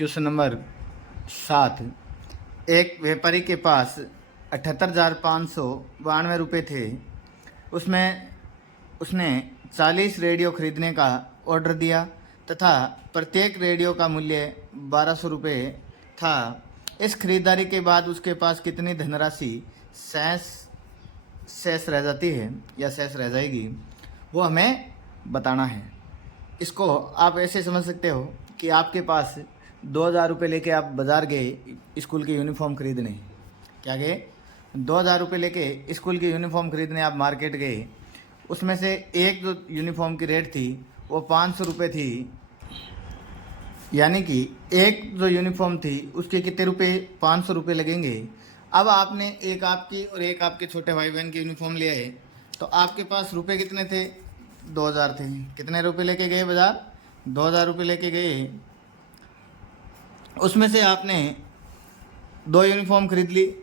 Question number 7। एक व्यापारी के पास 78,592 रुपये थे। उसमें उसने 40 रेडियो खरीदने का ऑर्डर दिया तथा प्रत्येक रेडियो का मूल्य 1200 रुपये था। इस खरीदारी के बाद उसके पास कितनी धनराशि शेष रह जाती है या शेष रह जाएगी, वो हमें बताना है। इसको आप ऐसे समझ सकते हो कि आपके पास 2,000 रुपये लेके आप बाज़ार गए स्कूल की यूनिफॉर्म खरीदने। क्या गए? 2,000 रुपये लेके स्कूल की यूनिफॉर्म खरीदने आप मार्केट गए। उसमें से एक जो यूनिफॉर्म की रेट थी वो 500 रुपये थी, यानी कि एक जो यूनिफॉर्म थी उसके कितने रुपये? 500 रुपये लगेंगे। अब आपने एक आपकी और एक आपके छोटे भाई बहन की यूनिफॉर्म लिया है, तो आपके पास रुपये कितने थे? 2,000 थे। कितने रुपये लेके गए बाज़ार? 2,000 रुपये लेके गए। उसमें से आपने 2 यूनिफॉर्म खरीद ली।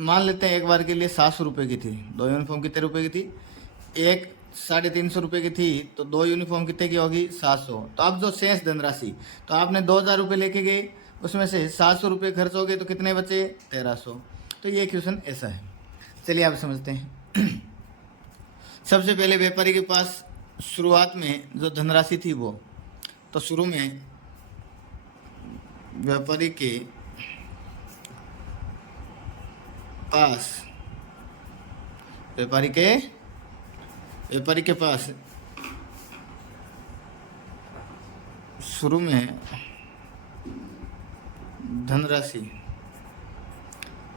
मान लेते हैं एक बार के लिए 700 रुपये की थी। 2 यूनिफॉर्म कितने रुपये की थी? एक 350 रुपये की थी, तो 2 यूनिफॉर्म कितने की होगी? 700। तो अब जो शेष धनराशि, तो आपने 2,000 रुपये लेके गए, उसमें से 700 रुपये खर्च हो गए, तो कितने बचे? 1,300। तो ये क्वेश्चन ऐसा है। चलिए आप समझते हैं। सबसे पहले व्यापारी के पास शुरुआत में जो धनराशि थी वो, तो शुरू में व्यापारी के पास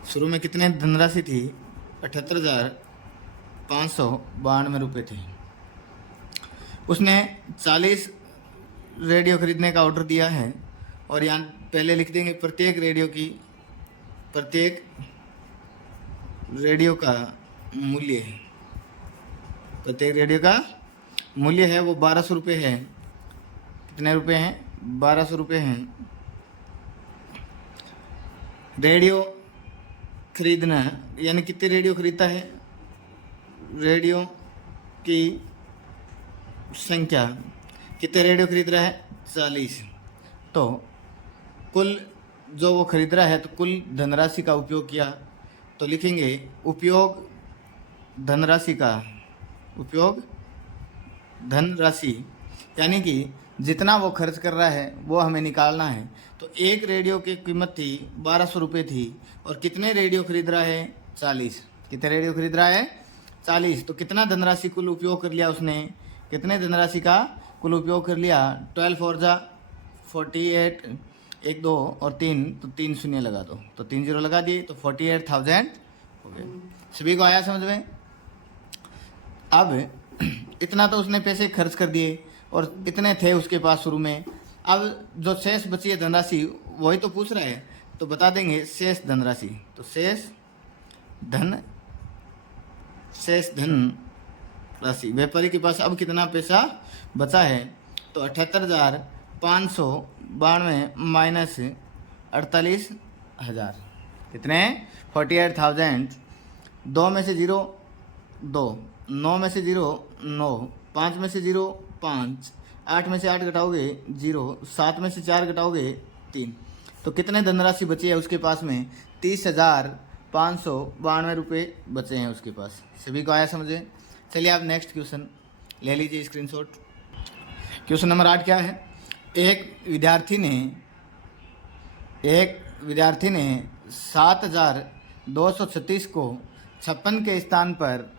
शुरू में कितने धनराशि थी? 78,592 रुपये थे। उसने 40 रेडियो खरीदने का ऑर्डर दिया है, और यहाँ पहले लिख देंगे प्रत्येक रेडियो का मूल्य है। प्रत्येक रेडियो का मूल्य है वो 1200 रुपये है। कितने रुपये हैं? 1200 रुपये हैं। रेडियो खरीदना यानी कितने रेडियो खरीदता है? रेडियो की संख्या, कितने रेडियो खरीद रहा है? 40। तो कुल जो वो खरीद रहा है, तो कुल धनराशि का उपयोग किया, तो लिखेंगे उपयोग धनराशि, यानी कि जितना वो खर्च कर रहा है वो हमें निकालना है। तो एक रेडियो की कीमत थी 1200 रुपये थी, और कितने रेडियो खरीद रहा है? 40। कितने रेडियो खरीद रहा है? 40। तो कितना धनराशि कुल उपयोग कर लिया उसने? कितने धनराशि का कुल उपयोग कर लिया? 12 4 जा 48, 1 2 और 3, तो 3 शून्य लगा दो, तो 3 0 लगा दिए, तो 48,000 हो गए। सभी को आया समझ में? अब इतना तो उसने पैसे खर्च कर दिए, और इतने थे उसके पास शुरू में। अब जो शेष बची है धनराशि, वही तो पूछ रहा है, तो बता देंगे शेष धनराशि। तो शेष धन राशि, व्यापारी के पास अब कितना पैसा बचा है? तो 78,592 माइनस 48,000 कितने? 48,000। 2 में से 0 2, 9 में से 0 9, 5 में से 0 5, 8 में से 8 घटाओगे 0, 7 में से 4 घटाओगे 3। तो कितने धनराशि बची है उसके पास में? 30,592 रुपये बचे हैं उसके पास। सभी को आया समझे? चलिए आप नेक्स्ट क्वेश्चन ले लीजिए स्क्रीनशॉट। क्वेश्चन नंबर 8 क्या है? एक विद्यार्थी ने 7,236 को 56 के स्थान पर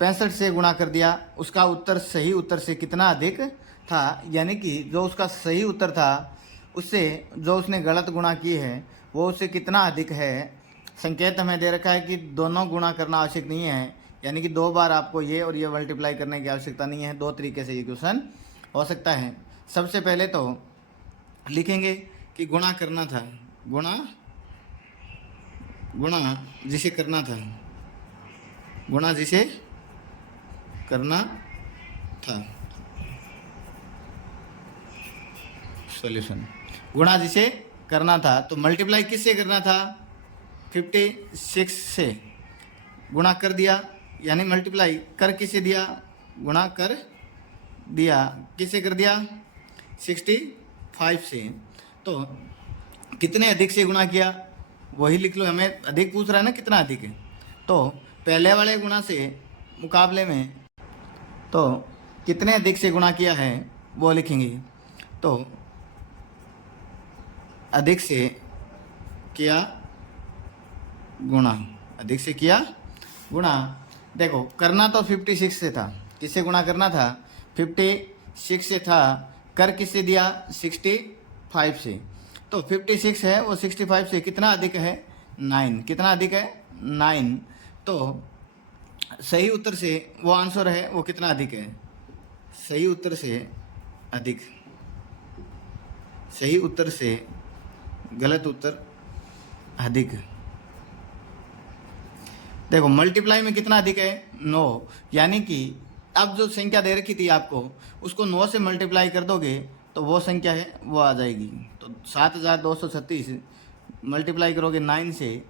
65 से गुणा कर दिया। उसका उत्तर सही उत्तर से कितना अधिक था? यानी कि जो उसका सही उत्तर था उससे जो उसने गलत गुणा की है वो उससे कितना अधिक है। संकेत हमें दे रखा है कि दोनों गुणा करना आवश्यक नहीं है, यानी कि 2 बार आपको ये और ये मल्टीप्लाई करने की आवश्यकता नहीं है। 2 तरीके से ये क्वेश्चन हो सकता है। सबसे पहले तो लिखेंगे कि गुणा करना था, गुणा जिसे करना था, गुणा जिसे करना था। सॉल्यूशन, गुणा जिसे करना था, तो मल्टीप्लाई किससे करना था? 56 से गुणा कर दिया, यानी मल्टीप्लाई कर किसे दिया? गुणा कर दिया। किससे कर दिया? 65 से। तो कितने अधिक से गुणा किया वही लिख लो, हमें अधिक पूछ रहा है ना कितना अधिक है। तो पहले वाले गुणा से मुकाबले में तो कितने अधिक से गुणा किया है वो लिखेंगे। तो अधिक से किया गुणा, अधिक से किया गुणा। देखो करना तो 56 से था, किससे गुणा करना था 56 से था, कर किससे दिया 65 से। तो 56 है वो 65 से कितना अधिक है 9, कितना अधिक है 9। तो सही उत्तर से वो आंसर है वो कितना अधिक है, सही उत्तर से अधिक, सही उत्तर से गलत उत्तर अधिक। देखो मल्टीप्लाई में कितना अधिक है 9, यानी कि अब जो संख्या दे रखी थी आपको उसको 9 से मल्टीप्लाई कर दोगे तो वो संख्या है वो आ जाएगी। तो 7236 मल्टीप्लाई करोगे 9 से,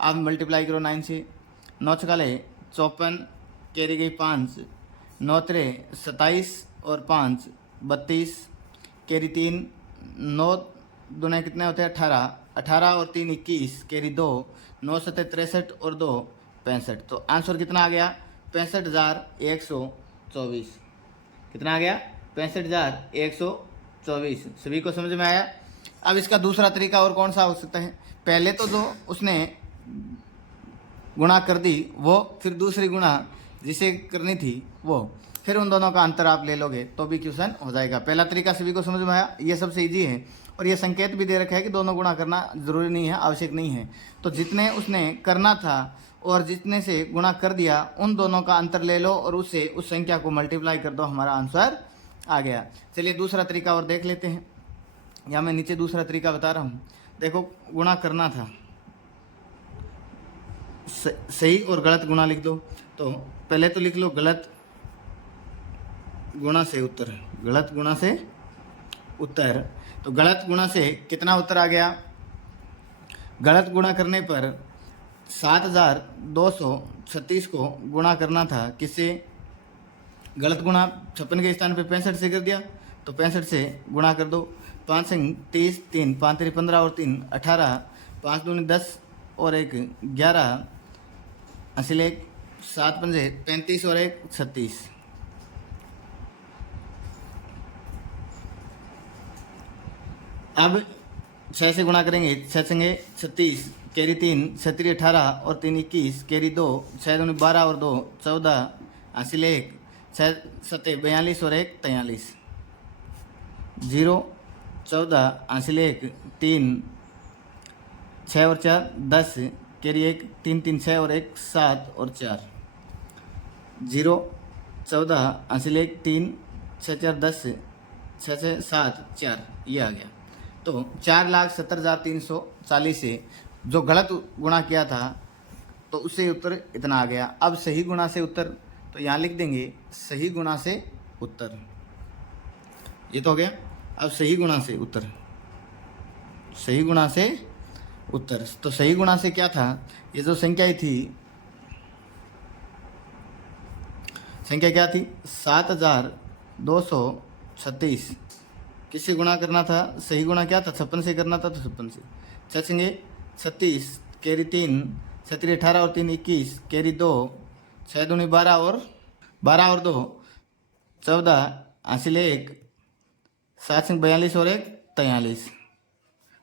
आप मल्टीप्लाई करो 9 से, 9 छकाले 54, कैरी गई 5, 9 त्रे 27 और 5 32, कैरी 3, 9 दूने कितने होते हैं 18, 18 और 3 21, कैरी 2, 9 सत्ते 63 और 2 65। तो आंसर कितना आ गया 65,124। कितना आ गया 65,124। सभी को समझ में आया। अब इसका दूसरा तरीका और कौन सा हो सकता है, पहले तो जो उसने गुणा कर दी वो, फिर दूसरी गुणा जिसे करनी थी वो, फिर उन दोनों का अंतर आप ले लोगे तो भी क्वेश्चन हो जाएगा। पहला तरीका सभी को समझ में आया, ये सबसे इजी है और ये संकेत भी दे रखा है कि दोनों गुणा करना जरूरी नहीं है, आवश्यक नहीं है। तो जितने उसने करना था और जितने से गुणा कर दिया उन दोनों का अंतर ले लो और उससे उस संख्या को मल्टीप्लाई कर दो, हमारा आंसर आ गया। चलिए दूसरा तरीका और देख लेते हैं। या मैं नीचे दूसरा तरीका बता रहा हूँ। देखो गुणा करना था, सही और गलत गुणा लिख दो। तो पहले तो लिख लो गलत गुणा से उत्तर, गलत गुणा से उत्तर। तो गलत गुणा से कितना उत्तर आ गया, गलत गुणा करने पर 7236 को गुणा करना था किससे, गलत गुणा 56 के स्थान पे 65 से कर दिया तो 65 से गुणा कर दो। 5 संग 30, 3 5 3 15 और 3 18, 5 दूनी 10 और 1 11, असिल 1 7 पंजे 35 और 1 36। अब 6 से गुणा करेंगे, 6 संगे 36, कैरी 3 37 18 और 3 21, कैरी 2 6 दूनी 12 और 2 14, हासिल 1 6 सत्ते 42 और 1 43, 0 14 हासिल 1 3 6 और 4 10, कैरी 1 3 3 6 और 1 7 और 4, 0 14 हासिल 1 3 6 4 10 6 6 7 4, ये आ गया। तो 4,70,340 से जो गलत गुणा किया था तो उससे उत्तर इतना आ गया। अब सही गुणा से उत्तर, तो यहाँ लिख देंगे सही गुणा से उत्तर, ये तो हो गया। अब सही गुणा से उत्तर, सही गुणा से उत्तर। तो सही गुणा से क्या था, ये जो संख्या थी, संख्या क्या थी 7236, किससे गुणा करना था, सही गुणा क्या था 56 से करना था, तो 56 से 6 संगे 36, कैरी 3 37 18 और 3 21, कैरी 2 6 दूनी 12 और 2 14, हासिल 1 7 संग 42 और 1 43,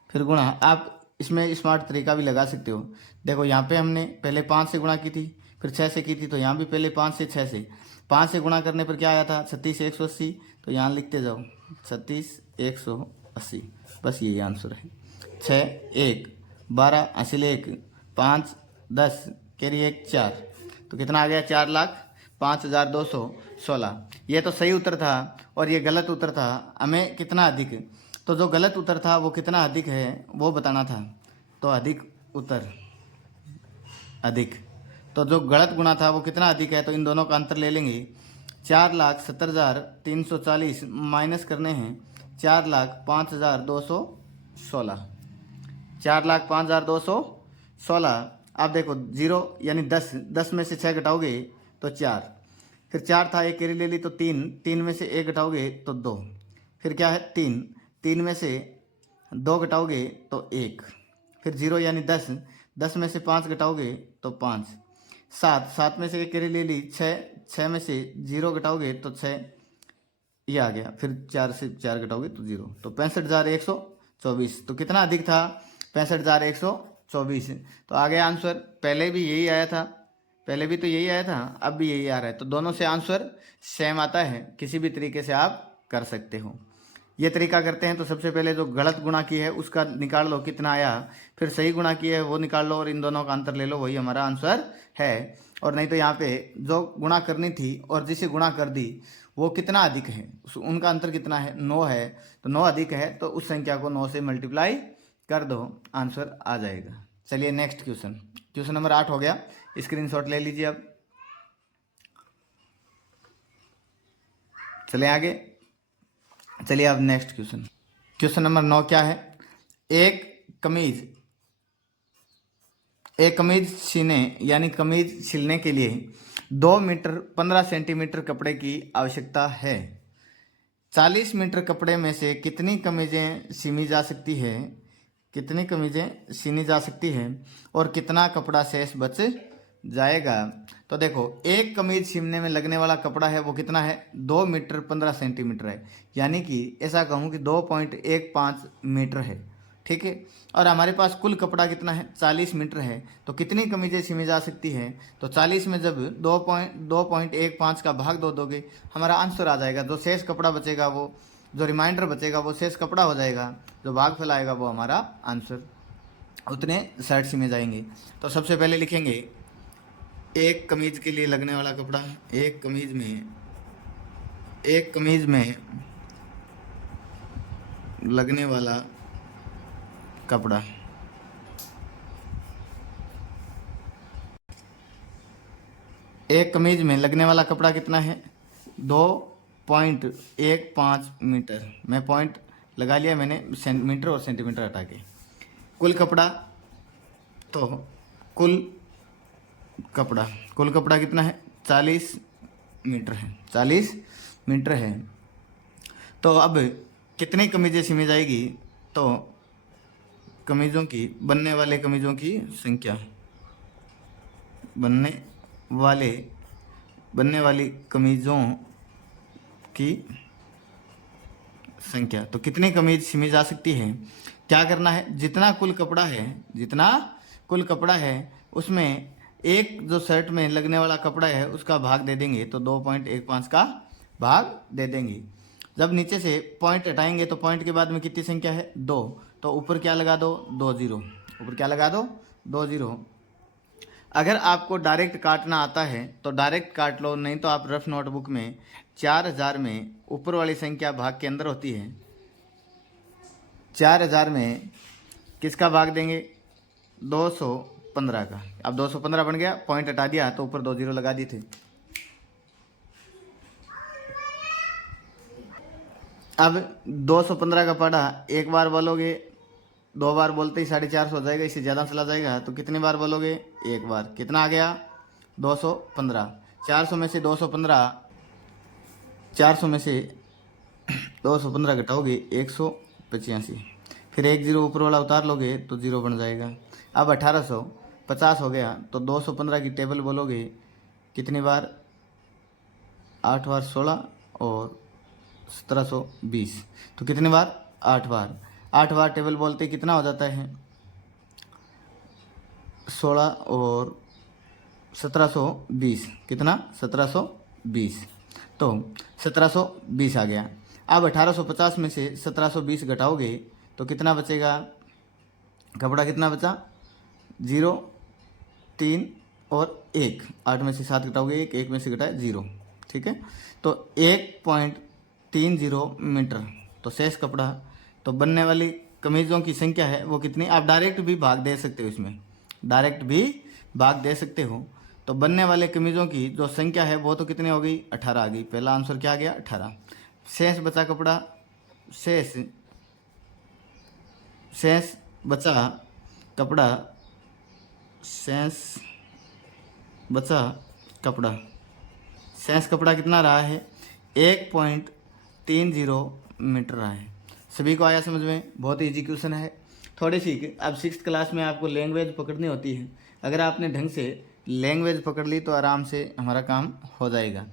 फिर गुणा। आप इसमें स्मार्ट तरीका भी लगा सकते हो। देखो यहाँ पे हमने पहले 5 से गुणा की थी, फिर 6 से की थी, तो यहाँ भी पहले 5 से 6 से, 5 से गुणा करने पर क्या आया था 36 180, तो यहाँ लिखते जाओ 36 180, बस यही आंसर है। 6 1 12 हासिल 1 5 10, कैरी 1 4, तो कितना आ गया 4,05,216। ये तो सही उत्तर था और ये गलत उत्तर था। हमें कितना अधिक, तो जो गलत उत्तर था वो कितना अधिक है वो बताना था। तो अधिक उत्तर अधिक, तो जो गलत गुणा था वो कितना अधिक है, तो इन दोनों का अंतर ले लेंगे। 4,70,340 माइनस करने हैं 4,05,216, 4,05,216। आप देखो 0 यानी 10 में से 6 घटाओगे तो 4, फिर 4 था 1 कैरी ले ली तो 3 में से 1 घटाओगे तो 2, फिर क्या है 3 में से 2 घटाओगे तो 1, फिर 0 यानी 10, 10 में से 5 घटाओगे तो 5, 7, 7 में से एक कैरी ले ली 6, 6 में से 0 घटाओगे तो 6, ये आ गया, फिर 4 से 4 घटाओगे तो 0, तो 65,124। तो कितना अधिक था? 65,124। तो आ गया आंसर। पहले भी यही आया था, पहले भी तो यही आया था, अब भी यही आ रहा है। तो दोनों से आंसर सेम आता है, किसी भी तरीके से आप कर सकते हो। ये तरीका करते हैं तो सबसे पहले जो गलत गुणा की है उसका निकाल लो कितना आया, फिर सही गुणा की है वो निकाल लो और इन दोनों का अंतर ले लो, वही हमारा आंसर है। और नहीं तो यहाँ पे जो गुणा करनी थी और जिसे गुणा कर दी वो कितना अधिक है, उनका अंतर कितना है? 9 है। तो 9 अधिक है तो उस संख्या को 9 से मल्टीप्लाई कर दो, आंसर आ जाएगा। चलिए नेक्स्ट क्वेश्चन, क्वेश्चन नंबर 8 हो गया, स्क्रीनशॉट ले लीजिए। अब चलिए आगे, चलिए अब नेक्स्ट क्वेश्चन, क्वेश्चन नंबर 9 क्या है? एक कमीज सीने यानी कमीज सिलने के लिए 2 मीटर 15 सेंटीमीटर कपड़े की आवश्यकता है। 40 मीटर कपड़े में से कितनी कमीजें सिमी जा सकती है, कितनी कमीजें सिनी जा सकती है और कितना कपड़ा शेष बच जाएगा? तो देखो, एक कमीज सिलने में लगने वाला कपड़ा है वो कितना है? 2 मीटर 15 सेंटीमीटर है, यानी कि ऐसा कहूँ कि 2.15 मीटर है, ठीक है। और हमारे पास कुल कपड़ा कितना है? 40 मीटर है। तो कितनी कमीजें सिमी जा सकती है? तो 40 में जब 2.15 का भाग दो दोगे, हमारा आंसर आ जाएगा। जो शेष कपड़ा बचेगा वो, जो रिमाइंडर बचेगा वो शेष कपड़ा हो जाएगा, जो भाग फैलाएगा वो हमारा आंसर, उतने शर्ट सिमे जाएंगे। तो सबसे पहले लिखेंगे एक कमीज के लिए लगने वाला कपड़ा, एक कमीज में लगने वाला कपड़ा, एक कमीज में लगने वाला कपड़ा कितना है? 2.15 मीटर। मैं पॉइंट लगा लिया मैंने, मीटर और सेंटीमीटर हटा के। कुल कपड़ा, तो कुल कपड़ा कितना है? 40 मीटर है, 40 मीटर है। तो अब कितनी कमीजें सिमी जाएगी? तो कमीजों की, बनने वाले कमीजों की संख्या, बनने वाली कमीजों की संख्या। तो कितनी कमीज सिमी जा सकती है? क्या करना है? जितना कुल कपड़ा है उसमें एक जो शर्ट में लगने वाला कपड़ा है उसका भाग दे देंगे, तो 2.15 का भाग दे देंगे। जब नीचे से पॉइंट हटाएंगे तो पॉइंट के बाद में कितनी संख्या है? 2। तो ऊपर क्या लगा दो? 2 जीरो। ऊपर क्या लगा दो? 2 जीरो। अगर आपको डायरेक्ट काटना आता है तो डायरेक्ट काट लो, नहीं तो आप रफ नोटबुक में 4000 में ऊपर वाली संख्या भाग के अंदर होती है। 4000 में किसका भाग देंगे? 215 का। अब 215 बन गया, पॉइंट हटा दिया तो ऊपर 2 जीरो लगा दिए थे। अब 215 का पढ़ा, एक बार बोलोगे, 2 बार बोलते ही 450 हो जाएगा, इससे ज़्यादा चला जाएगा। तो कितनी बार बोलोगे? एक बार। कितना आ गया? 215। 400 में से 215 घटाओगे 185, फिर 1 जीरो ऊपर वाला उतार लोगे तो 0 बन जाएगा। अब 1850 हो गया, तो 215 की टेबल बोलोगे कितनी बार? 8 बार 16 और 1720। तो कितनी बार? 8 बार। 8 बार टेबल बोलते कितना हो जाता है? 16 और 1720। कितना? 1720। तो 1720 आ गया। अब 1850 में से 1720 घटाओगे तो कितना बचेगा? कपड़ा कितना बचा? 0, 3 और 1। 8 में से 7 घटाओगे 1, 1 में से घटाए 0, ठीक है। तो 1.30 मीटर तो शेष कपड़ा। तो बनने वाली कमीज़ों की संख्या है वो कितनी? आप डायरेक्ट भी भाग दे सकते हो, इसमें डायरेक्ट भी भाग दे सकते हो। तो बनने वाले कमीज़ों की जो संख्या है वो तो कितनी हो गई? 18 आ गई। पहला आंसर क्या आ गया? 18। शेष बचा कपड़ा, शेष बचा कपड़ा, शेष कपड़ा कितना रहा है? 1.30 मीटर रहा है। सभी को आया समझ में? बहुत इजी क्वेश्चन है। थोड़ी सी अब 6th क्लास में आपको लैंग्वेज पकड़नी होती है, अगर आपने ढंग से लैंग्वेज पकड़ ली तो आराम से हमारा काम हो जाएगा।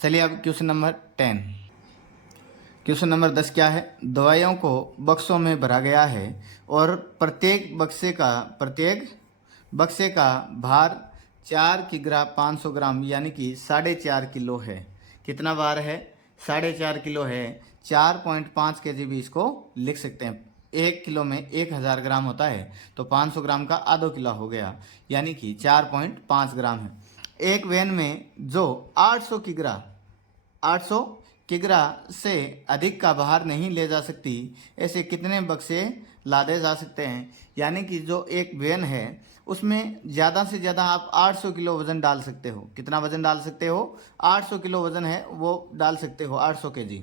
चलिए अब क्वेश्चन नंबर 10। क्वेश्चन नंबर 10 क्या है? दवाइयों को बक्सों में भरा गया है और प्रत्येक बक्से का भार 4 किग्रा 500 ग्राम यानी कि 4.5 किलो है। कितना भार है? 4.5 किलो है। 4.5 kg भी इसको लिख सकते हैं। 1 किलो में 1000 ग्राम होता है, तो 500 ग्राम का आधा किलो हो गया, यानी कि 4.5 ग्राम है। एक वैन में जो 800 किग्रा से अधिक का भार नहीं ले जा सकती, ऐसे कितने बक्से लादे जा सकते हैं? यानी कि जो एक वैन है उसमें ज़्यादा से ज़्यादा आप 800 किलो वज़न डाल सकते हो। कितना वज़न डाल सकते हो? 800 किलो वज़न है वो डाल सकते हो, 800 kg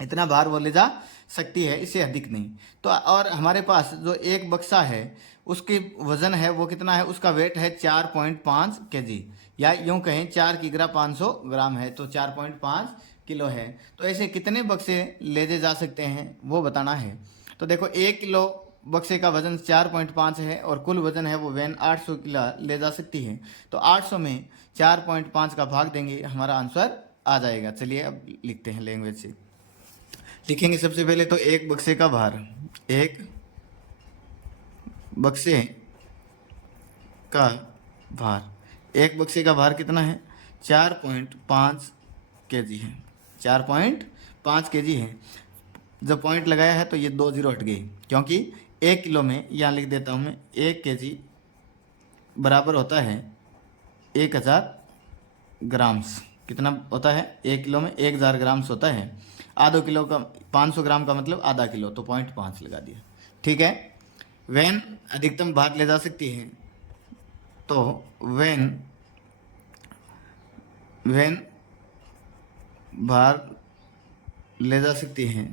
इतना भार वो ले जा सकती है, इससे अधिक नहीं। तो और हमारे पास जो एक बक्सा है उसकी वज़न है वो कितना है? उसका वेट है 4.5 kg, या यूँ कहें 4 किग्रा 500 ग्राम है, तो 4.5 किलो है। तो ऐसे कितने बक्से ले जा सकते हैं वो बताना है। तो देखो 1 किलो बक्से का वज़न 4.5 है और कुल वज़न है वो वैन 800 किलो ले जा सकती है, तो 800 में 4.5 का भाग देंगे, हमारा आंसर आ जाएगा। चलिए अब लिखते हैं लैंग्वेज से। लिखेंगे सबसे पहले तो एक बक्से का भार, एक बक्से का भार, एक बक्से का भार कितना है? 4.5 kg है, 4.5 kg है। जब पॉइंट लगाया है तो ये 2 0 हट गई, क्योंकि 1 किलो में, यहाँ लिख देता हूँ मैं, 1 kg बराबर होता है 1000 ग्राम्स। कितना होता है? 1 किलो में 1000 ग्राम्स होता है। आधा किलो का 500 ग्राम का मतलब आधा किलो, तो 0.5 लगा दिया। ठीक है। वैन अधिकतम भार ले जा सकती है, तो वैन भार ले जा सकती है।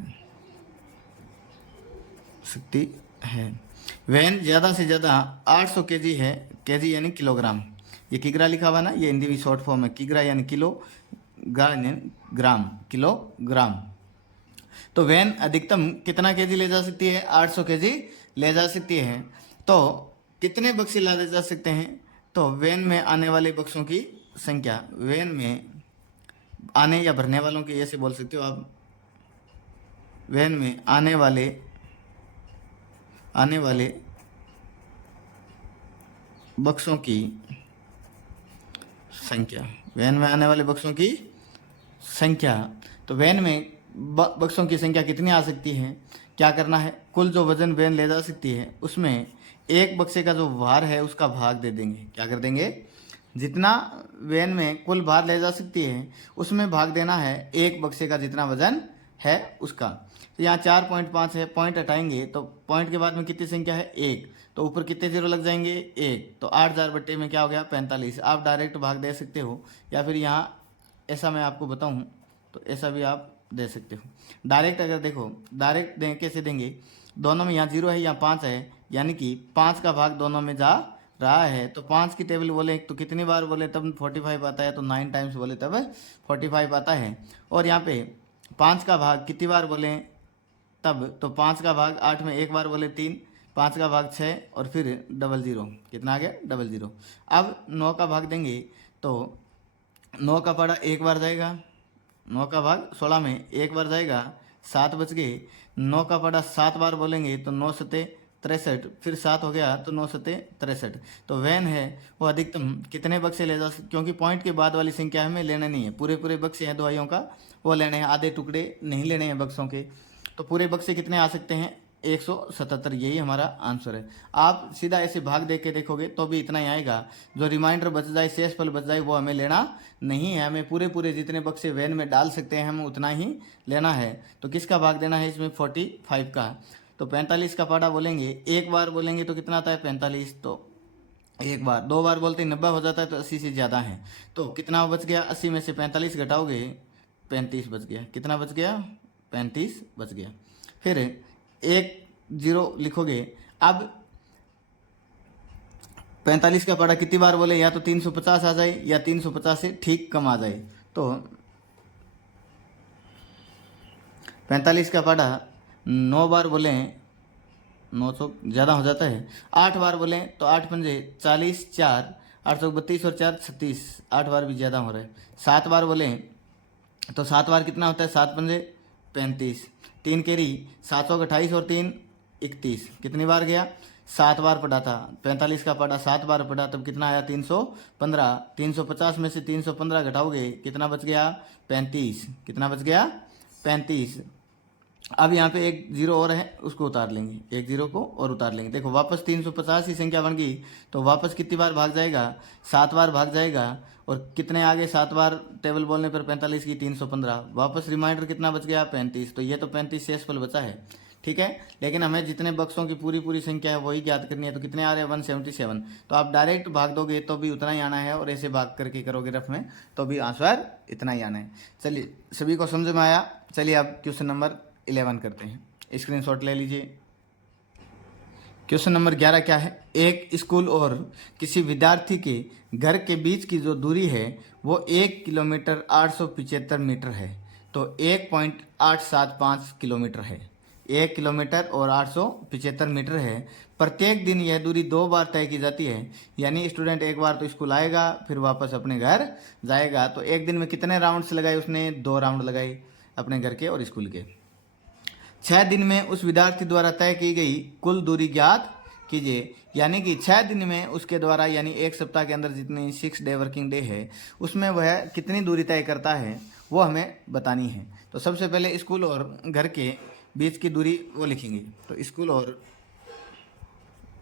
वैन ज़्यादा से ज़्यादा 800 kg है, kg यानी किलोग्राम। ये किग्रा लिखा हुआ ना, ये हिंदी में शॉर्ट फॉर्म है। किग्रा यानी किलो, ग्राम, किलोग्राम। तो वैन अधिकतम कितना kg ले जा सकती है? 800 kg ले जा सकती है। तो कितने बक्से लादे जा सकते हैं? तो वैन में आने वाले बक्सों की संख्या, वैन में आने या भरने वालों की ऐसे बोल सकते हो आप, वैन में आने वाले बक्सों की संख्या, वैन में आने वाले बक्सों की संख्या। तो वैन में बक्सों की संख्या कितनी आ सकती है? क्या करना है? कुल जो वजन वैन ले जा सकती है उसमें एक बक्से का जो भार है उसका भाग दे देंगे। क्या कर देंगे? जितना वैन में कुल भार ले जा सकती है उसमें भाग देना है एक बक्से का जितना वजन है उसका। तो यहाँ 4.5 है, पॉइंट हटाएंगे तो पॉइंट के बाद में कितनी संख्या है? 1, तो ऊपर कितने जीरो लग जाएंगे? 1, तो 8000 बट्टे में क्या हो गया? 45। आप डायरेक्ट भाग दे सकते हो, या फिर यहाँ ऐसा मैं आपको बताऊँ तो ऐसा भी आप दे सकते हो। डायरेक्ट अगर देखो, डायरेक्ट दें कैसे देंगे? दोनों में यहाँ 0 है, यहाँ 5 है, यानी कि 5 का भाग दोनों में जा रहा है, तो 5 की टेबल बोले तो कितनी बार बोले तब 45 आता है, तो 9 टाइम्स बोले तब 45 आता है। और यहाँ पे 5 का भाग कितनी बार बोले तब, तो 5 का भाग 8 में एक बार बोले 3, 5 का भाग 6 और फिर 00, कितना आ गया? 00। अब 9 का भाग देंगे तो 9 का पड़ा एक बार जाएगा, 9 का भाग 16 में एक बार जाएगा, 7 बच गए। 9 का पड़ा 7 बार बोलेंगे तो 9 सते 63, फिर 7 हो गया तो 9 सते 63। तो वैन है वो अधिकतम कितने बक्से ले जा सकते? क्योंकि पॉइंट के बाद वाली संख्या हमें लेना नहीं है, पूरे बक्से हैं दवाइयों का वो लेने हैं, आधे टुकड़े नहीं लेने हैं बक्सों के। तो पूरे बक्से कितने आ सकते हैं? 177। यही हमारा आंसर है। आप सीधा ऐसे भाग दे के देखोगे तो भी इतना ही आएगा। जो रिमाइंडर बच जाए, शेषफल बच जाए, वो हमें लेना नहीं है। हमें पूरे जितने बक्से वैन में डाल सकते हैं हमें उतना ही लेना है। तो किसका भाग देना है इसमें? 45 का। तो 45 का पाड़ा बोलेंगे, एक बार बोलेंगे तो कितना आता है? 45। तो एक बार, 2 बार बोलते 90 हो जाता है, तो 80 से ज़्यादा है। तो कितना बच गया? 80 में से 45 घटाओगे, 35 बच गया। कितना बच गया? 35 बच गया। फिर 1 0 लिखोगे। अब 45 का पड़ा कितनी बार बोले? या तो 350 आ जाए या 350 से ठीक कम आ जाए। तो 45 का पड़ा 9 बार बोलें 900 ज़्यादा हो जाता है। 8 बार बोलें तो 8 पंजे 40, 4 832 और 4 36, 8 बार भी ज़्यादा हो रहा है। 7 बार बोलें तो 7 बार कितना होता है, 7 पंजे 35, 3 केरी 728 और 3 31, कितनी बार गया, 7 बार पढ़ा था, 45 का पढ़ा 7 बार पढ़ा, तब कितना आया 315। 350 में से 315 घटाओगे कितना बच गया, 35, कितना बच गया 35। अब यहाँ पे एक जीरो और है, उसको उतार लेंगे, एक जीरो को और उतार लेंगे। देखो वापस 350 ही संख्या बन गई, तो वापस कितनी बार भाग जाएगा, 7 बार भाग जाएगा। और कितने आगे 7 बार टेबल बोलने पर 45 की 315, वापस रिमाइंडर कितना बच गया 35। तो ये तो 35 शेषफल बचा है, ठीक है। लेकिन हमें जितने बक्सों की पूरी संख्या है वही ज्ञात करनी है। तो कितने आ रहे हैं 177। तो आप डायरेक्ट भाग दोगे तो भी उतना ही आना है, और ऐसे भाग करके करोगे रफ में तो भी आंसर इतना ही आना है। चलिए सभी को समझ में आया। चलिए अब क्वेश्चन नंबर 11 करते हैं, स्क्रीनशॉट ले लीजिए। क्वेश्चन नंबर 11 क्या है, एक स्कूल और किसी विद्यार्थी के घर के बीच की जो दूरी है वो 1 किलोमीटर 875 मीटर है। तो 1.875 किलोमीटर है, 1 किलोमीटर और 875 मीटर है। प्रत्येक दिन यह दूरी 2 बार तय की जाती है, यानी स्टूडेंट एक बार तो स्कूल आएगा फिर वापस अपने घर जाएगा। तो एक दिन में कितने राउंड्स लगाए उसने, 2 राउंड लगाए अपने घर के और स्कूल के। 6 दिन में उस विद्यार्थी द्वारा तय की गई कुल दूरी ज्ञात कीजिए। यानी कि 6 दिन में उसके द्वारा, यानी एक सप्ताह के अंदर जितनी 6 डे वर्किंग डे है उसमें वह कितनी दूरी तय करता है वो हमें बतानी है। तो सबसे पहले स्कूल और घर के बीच की दूरी वो लिखेंगे। तो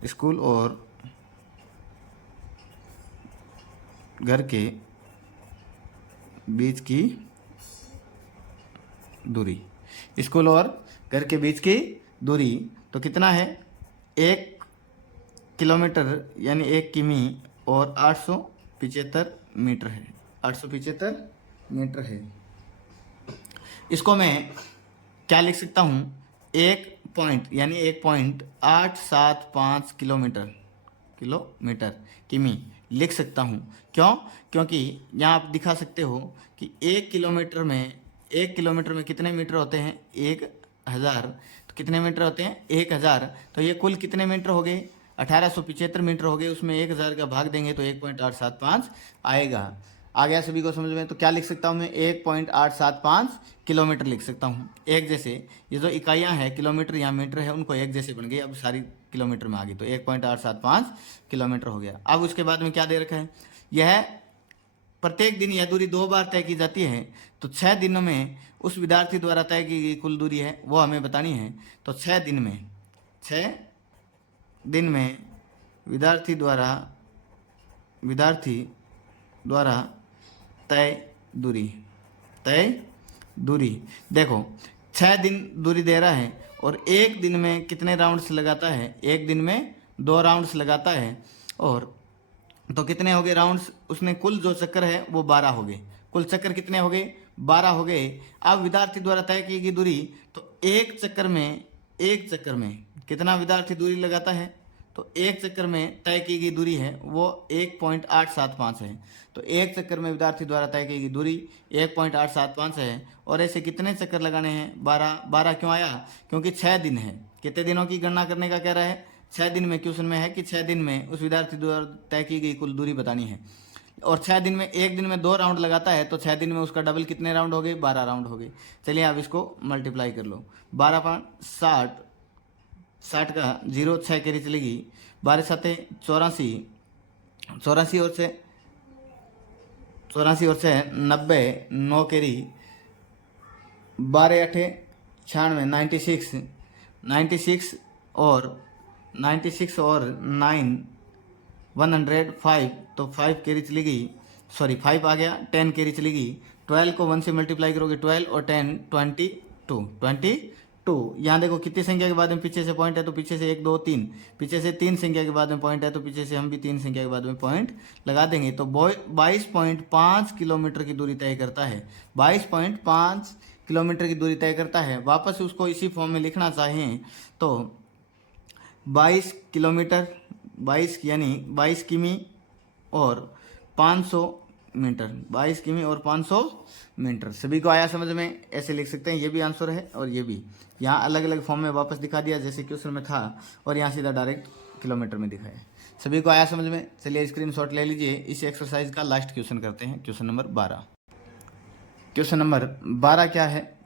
स्कूल और घर के बीच की दूरी, स्कूल और घर के बीच की दूरी तो कितना है, 1 किलोमीटर यानी 1 किमी और 875 मीटर है, 875 मीटर है। इसको मैं क्या लिख सकता हूँ, 1 पॉइंट यानी 1.875 किलोमीटर किमी लिख सकता हूँ। क्यों, क्योंकि यहाँ आप दिखा सकते हो कि 1 किलोमीटर में कितने मीटर होते हैं, 1000। तो कितने मीटर होते हैं, 1000। तो ये कुल कितने मीटर हो गए, 1875 मीटर हो गए। उसमें 1000 का भाग देंगे तो 1.875 आएगा। आ गया सभी को समझ में। तो क्या लिख सकता हूँ मैं, 1.875 किलोमीटर लिख सकता हूँ। एक जैसे ये जो इकाइयाँ हैं किलोमीटर या मीटर है उनको एक जैसे बन गई, अब सारी किलोमीटर में आ गई। तो 1.875 किलोमीटर हो गया। अब उसके बाद में क्या दे रखा है, यह प्रत्येक दिन यह दूरी 2 बार तय की जाती है। तो 6 दिनों में उस विद्यार्थी द्वारा तय की गई कुल दूरी है वो हमें बतानी है। तो 6 दिन में विद्यार्थी द्वारा तय दूरी देखो 6 दिन दूरी दे रहा है और एक दिन में कितने राउंड्स लगाता है, एक दिन में 2 राउंड्स लगाता है। और तो कितने हो गए राउंड्स, उसने कुल जो चक्कर है वो 12 हो गए। कुल चक्कर कितने हो गए, 12 हो गए। अब विद्यार्थी द्वारा तय की गई दूरी, तो एक चक्कर में कितना विद्यार्थी दूरी लगाता है, तो एक चक्कर में तय की गई दूरी है वो 1.875 है। तो एक चक्कर में विद्यार्थी द्वारा तय की गई दूरी 1.875 है। और ऐसे कितने चक्कर लगाने हैं, 12 क्यों आया, क्योंकि 6 दिन है। कितने दिनों की गणना करने का कह रहा है, 6 दिन में। क्वेश्चन में है कि 6 दिन में उस विद्यार्थी द्वारा तय की गई कुल दूरी बतानी है। और 6 दिन में, एक दिन में 2 राउंड लगाता है तो 6 दिन में उसका डबल कितने राउंड हो गए, 12 राउंड हो गए। चलिए आप इसको मल्टीप्लाई कर लो, 12 60 का 0 6 कैरी चलेगी, 12 7 84 और से 90 9 कैरी, 12 8 96 96 और 9 105। तो 5 कैरी चली गई, सॉरी 5 आ गया, 10 कैरी चली गई। 12 को 1 से मल्टीप्लाई करोगे 12 और 10 22। यहाँ देखो कितनी संख्या के बाद में पीछे से पॉइंट है, तो पीछे से 1 2 3, पीछे से 3 संख्या के बाद में पॉइंट है तो पीछे से हम भी 3 संख्या के बाद में पॉइंट लगा देंगे। तो 22.5 किलोमीटर की दूरी तय करता है, 22.5 किलोमीटर की दूरी तय करता है। वापस उसको इसी फॉर्म में लिखना चाहें तो 22 किलोमीटर 22 यानी 22 किमी और 500 मीटर, 22 किमी और 500 मीटर। सभी को आया समझ में? ऐसे लिख सकते हैं, ये भी आंसर है और ये भी। यहाँ अलग अलग फॉर्म में वापस दिखा दिया जैसे क्वेश्चन में था, और यहाँ सीधा डायरेक्ट किलोमीटर में दिखाया। सभी को आया समझ में? चलिए स्क्रीनशॉट ले लीजिए। इस एक्सरसाइज का लास्ट क्वेश्चन करते हैं, क्वेश्चन नंबर 12। क्वेश्चन नंबर 12 क्या है?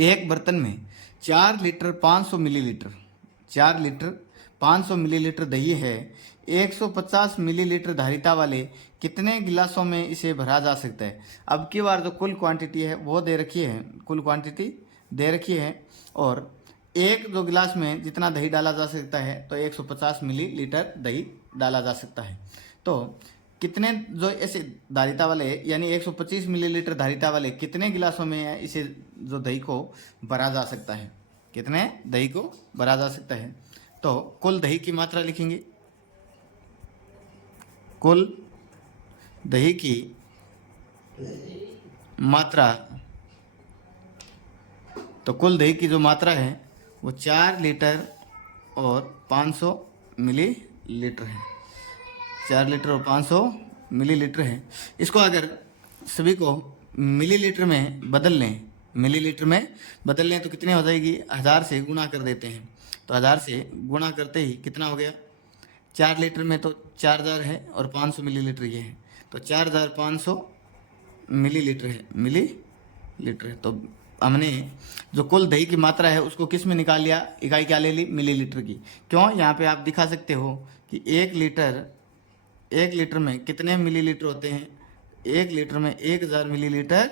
एक बर्तन में 4 लीटर 500 मिलीलीटर, 4 लीटर 500 मिलीलीटर दही है। 150 मिलीलीटर धारिता वाले कितने गिलासों में इसे भरा जा सकता है? अब की बार जो कुल क्वांटिटी है वो दे रखी है, कुल क्वांटिटी दे रखी है, और एक जो गिलास में जितना दही डाला जा सकता है तो 150 मिलीलीटर दही डाला जा सकता है। तो कितने जो ऐसे धारिता वाले यानी 125 मिलीलीटर धारिता वाले कितने गिलासों में इसे जो दही को भरा जा सकता है? कितने दही को भरा जा सकता है? तो कुल दही की मात्रा लिखेंगे, कुल दही की मात्रा। तो कुल दही की जो मात्रा है वो 4 लीटर और 500 मिलीलीटर है, 4 लीटर और 500 मिलीलीटर है। इसको अगर सभी को मिलीलीटर में बदल लें, मिलीलीटर में बदल लें तो कितने हो जाएगी? 1000 से गुणा कर देते हैं। तो 1000 से गुणा करते ही कितना हो गया? 4 लीटर में तो 4000 है और 500 मिलीलीटर ये है, तो 4500 मिलीलीटर है, मिलीलीटर है। तो हमने जो कुल दही की मात्रा है उसको किस में निकाल लिया? इकाई क्या ले ली? मिलीलीटर की। क्यों? यहाँ पे आप दिखा सकते हो कि 1 लीटर में कितने मिलीलीटर होते हैं? 1 लीटर में 1000 मिलीलीटर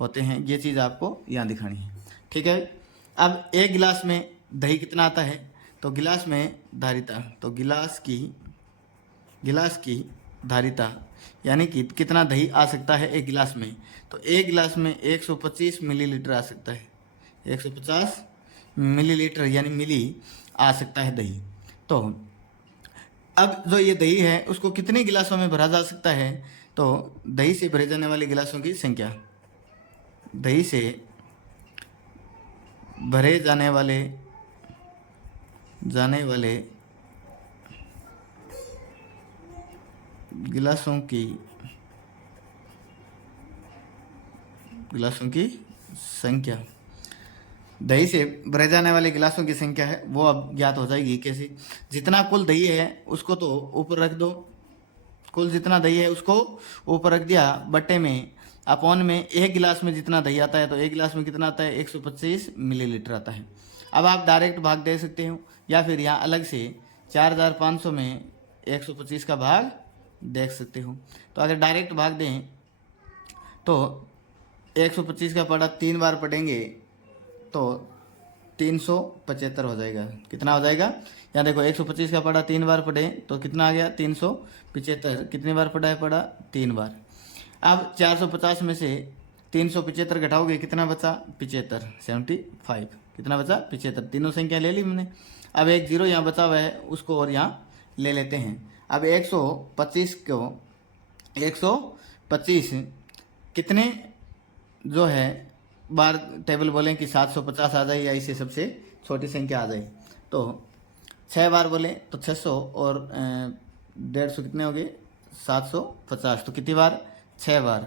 होते हैं। ये चीज़ आपको यहाँ दिखानी है, ठीक है। अब एक गिलास में दही कितना आता है? तो गिलास में धारिता, तो गिलास की धारिता यानी कि कितना दही आ सकता है एक गिलास में? तो एक गिलास में 125 मिलीलीटर आ सकता है, 150 मिलीलीटर यानी मिली आ सकता है दही। तो अब जो ये दही है उसको कितने गिलासों में भरा जा सकता है? तो दही से भरे जाने वाले गिलासों की संख्या, दही से भरे जाने वाले गिलासों की संख्या, दही से भरे जाने वाले गिलासों की संख्या है वो अब ज्ञात हो जाएगी। कैसे? जितना कुल दही है उसको तो ऊपर रख दो, कुल जितना दही है उसको ऊपर रख दिया बट्टे में, अपॉन में एक गिलास में जितना दही आता है तो एक गिलास में कितना आता है? 125 मिलीलीटर आता है। अब आप डायरेक्ट भाग दे सकते हो या फिर यहाँ अलग से 4500 में 125 का भाग देख सकते हो। तो अगर डायरेक्ट भाग दें तो 125 का पढ़ा 3 बार पढ़ेंगे तो 375 हो जाएगा। कितना हो जाएगा? यहाँ देखो 125 का पढ़ा 3 बार पढ़े तो कितना आ गया? 375। कितनी बार पढ़ा है? पढ़ा 3 बार। अब 450 में से 375 घटाओगे कितना बचा? 75, 75। कितना बचा? 75। तीनों संख्या ले ली हमने। अब एक जीरो यहाँ बचा हुआ है उसको और यहाँ ले लेते हैं। अब 125 को 125 कितने जो है बार टेबल बोलें कि 750 आ जाए या इसे सबसे छोटी संख्या आ जाए। तो 6 बार बोले तो 600 और 150 कितने हो गए? 750। तो कितनी बार? 6 बार।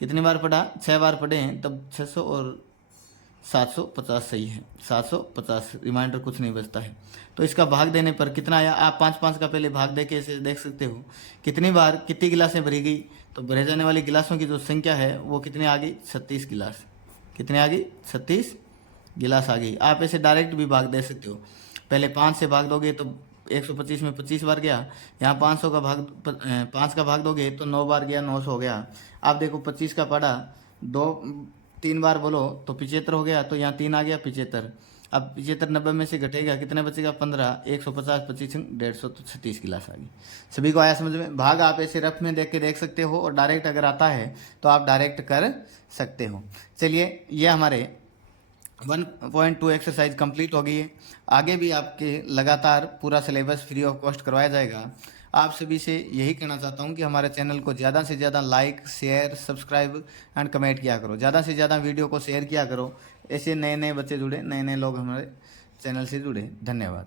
कितनी बार पढ़ा? 6 बार पढ़े हैं तब 600 और 750 सही है, 750। रिमाइंडर कुछ नहीं बचता है। तो इसका भाग देने पर कितना आया? आप 5-5 का पहले भाग दे के इसे देख सकते हो कितनी बार कितनी गिलासें भरी गई। तो भरे जाने वाली गिलासों की जो संख्या है वो कितने आ गई? 36 गिलास। कितने आ गई? 36 गिलास आ गई। आप इसे डायरेक्ट भी भाग दे सकते हो। पहले 5 से भाग दोगे तो 125 में 25 बार गया, यहाँ 500 का भाग 5 का भाग दोगे तो 9 बार गया, 900 हो गया। आप देखो 25 का पढ़ा 3 बार बोलो तो 75 हो गया, तो यहाँ 3 आ गया 75। अब 75 90 में से घटेगा कितने बचेगा? 15। 150 25 150 तो 36 गिलास आ गई। सभी को आया समझ में? भाग आप ऐसे रफ में देख के देख सकते हो और डायरेक्ट अगर आता है तो आप डायरेक्ट कर सकते हो। चलिए ये हमारे 1.2 एक्सरसाइज कंप्लीट हो गई है। आगे भी आपके लगातार पूरा सिलेबस फ्री ऑफ कॉस्ट करवाया जाएगा। आप सभी से यही कहना चाहता हूं कि हमारे चैनल को ज़्यादा से ज़्यादा like, share, subscribe and comment किया करो। ज़्यादा से ज़्यादा वीडियो को शेयर किया करो। ऐसे नए नए बच्चे जुड़े, नए नए लोग हमारे चैनल से जुड़े। धन्यवाद।